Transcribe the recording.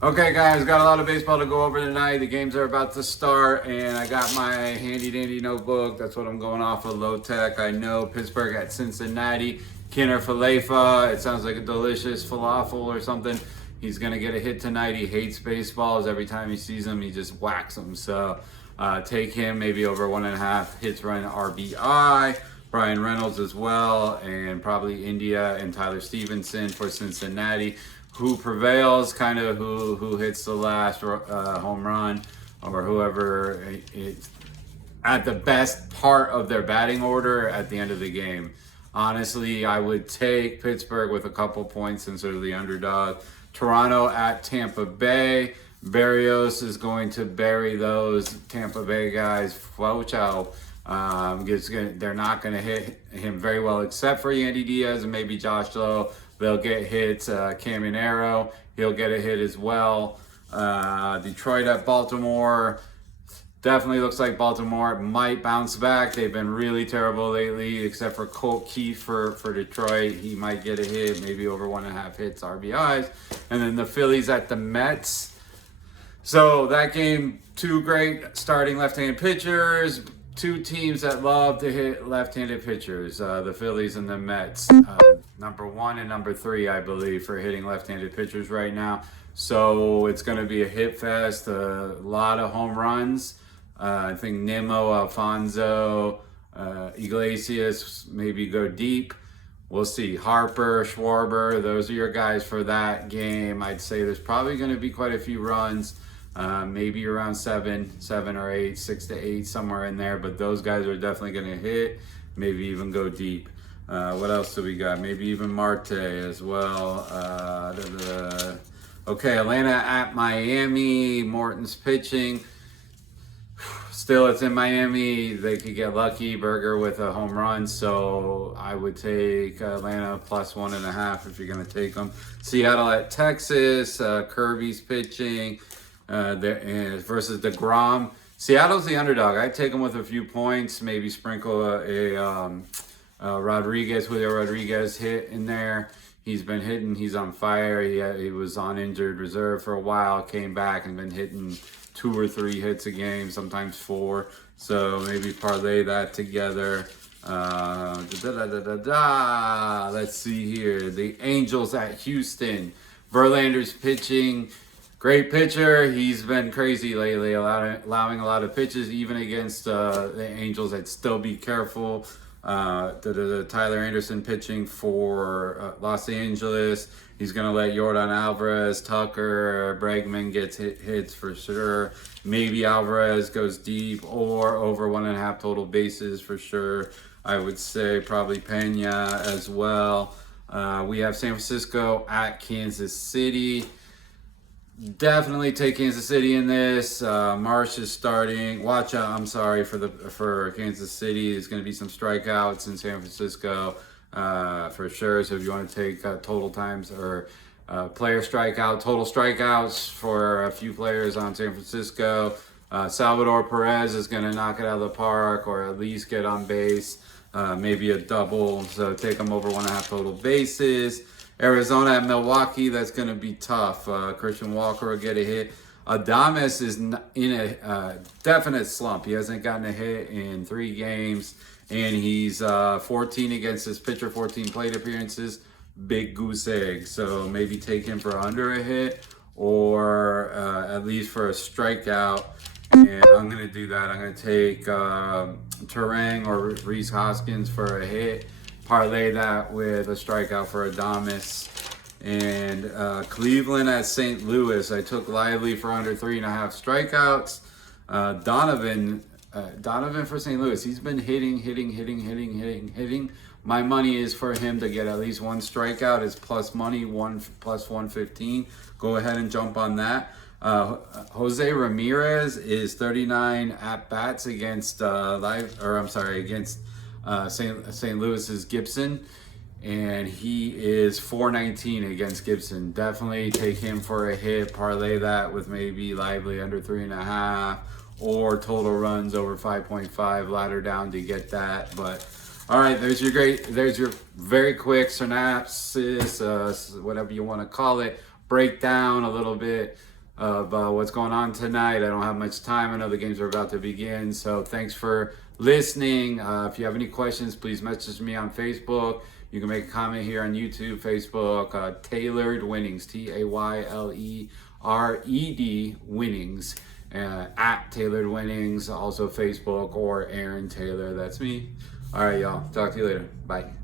Okay, guys, got a lot of baseball to go over tonight. The games are about to start, and I got my handy dandy notebook. That's what I'm going off of, low tech. I know Pittsburgh at Cincinnati. Kinner Falefa. It sounds like a delicious falafel or something. He's going to get a hit tonight. He hates baseballs. Every time he sees them, he just whacks them. So take him, maybe over 1.5 hits, run RBI. Brian Reynolds as well, and probably India and Tyler Stevenson for Cincinnati. Who prevails, kind of who hits the last home run, or whoever is at the best part of their batting order at the end of the game. Honestly, I would take Pittsburgh with a couple points since they're the underdog. Toronto at Tampa Bay. Barrios is going to bury those Tampa Bay guys. Flocho. They're not going to hit him very well, except for Yandy Diaz and maybe Josh Lowe. They'll get hits. Caminero, he'll get a hit as well. Detroit at Baltimore. Definitely looks like Baltimore might bounce back. They've been really terrible lately, except for Colt Keith for Detroit. He might get a hit, maybe over 1.5 hits, RBIs. And then the Phillies at the Mets. So that game, two great starting left-handed pitchers. Two teams that love to hit left-handed pitchers, the Phillies and the Mets. Number 1 and number 3, I believe, for hitting left-handed pitchers right now. So it's going to be a hit fest, a lot of home runs. I think Nimmo, Alfonso, Iglesias maybe go deep. We'll see. Harper, Schwarber, those are your guys for that game. I'd say there's probably going to be quite a few runs. Maybe around 7 or 8, 6 to 8, somewhere in there. But those guys are definitely going to hit, maybe even go deep. What else do we got? Maybe even Marte as well. Okay, Atlanta at Miami. Morton's pitching. Still, it's in Miami. They could get lucky. Berger with a home run. So I would take Atlanta plus 1.5 if you're going to take them. Seattle at Texas. Kirby's pitching. Versus DeGrom. Seattle's the underdog. I'd take them with a few points, maybe sprinkle Julio Rodriguez hit in there. He's been hitting. He's on fire. He was on injured reserve for a while, came back and been hitting 2 or 3 hits a game, sometimes 4. So maybe parlay that together. Let's see here. The Angels at Houston. Verlander's pitching. Great pitcher. He's been crazy lately, allowing a lot of pitches, even against the Angels. I'd still be careful. Tyler Anderson pitching for Los Angeles. He's going to let Yordan Alvarez, Tucker, Bregman gets hits for sure. Maybe Alvarez goes deep or over 1.5 total bases for sure. I would say probably Pena as well. We have San Francisco at Kansas City. Definitely take Kansas City in this. Marsh is starting. For Kansas City. There's going to be some strikeouts in San Francisco for sure. So if you want to take total times or player strikeout, total strikeouts for a few players on San Francisco. Salvador Perez is going to knock it out of the park or at least get on base. Maybe a double. So take them over 1.5 total bases. Arizona at Milwaukee, that's going to be tough. Christian Walker will get a hit. Adames is in a definite slump. He hasn't gotten a hit in 3 games, and he's 14 against his pitcher, 14 plate appearances. Big goose egg. So maybe take him for under a hit or at least for a strikeout. And I'm going to do that. I'm going to take Terang or Rhys Hoskins for a hit. Parlay that with a strikeout for Adames. And Cleveland at St. Louis. I took Lively for under 3.5 strikeouts. Donovan for St. Louis. He's been hitting. My money is for him to get at least 1 strikeout. It's plus money, plus 115. Go ahead and jump on that. Jose Ramirez is 39 at bats against against St. Louis's Gibson, and he is 419 against Gibson. Definitely take him for a hit. Parlay that with maybe Lively under 3.5 or total runs over 5.5. Ladder down to get that. But all right, there's your very quick synopsis, whatever you want to call it. break down a little bit of what's going on tonight. I don't have much time. I know the games are about to begin. So thanks for listening. If you have any questions, please message me on Facebook. You can make a comment here on YouTube, Facebook, Tailored Winnings, Taylered Winnings, at Tailored Winnings, also Facebook, or Aaron Taylor. That's me. All right, y'all. Talk to you later. Bye.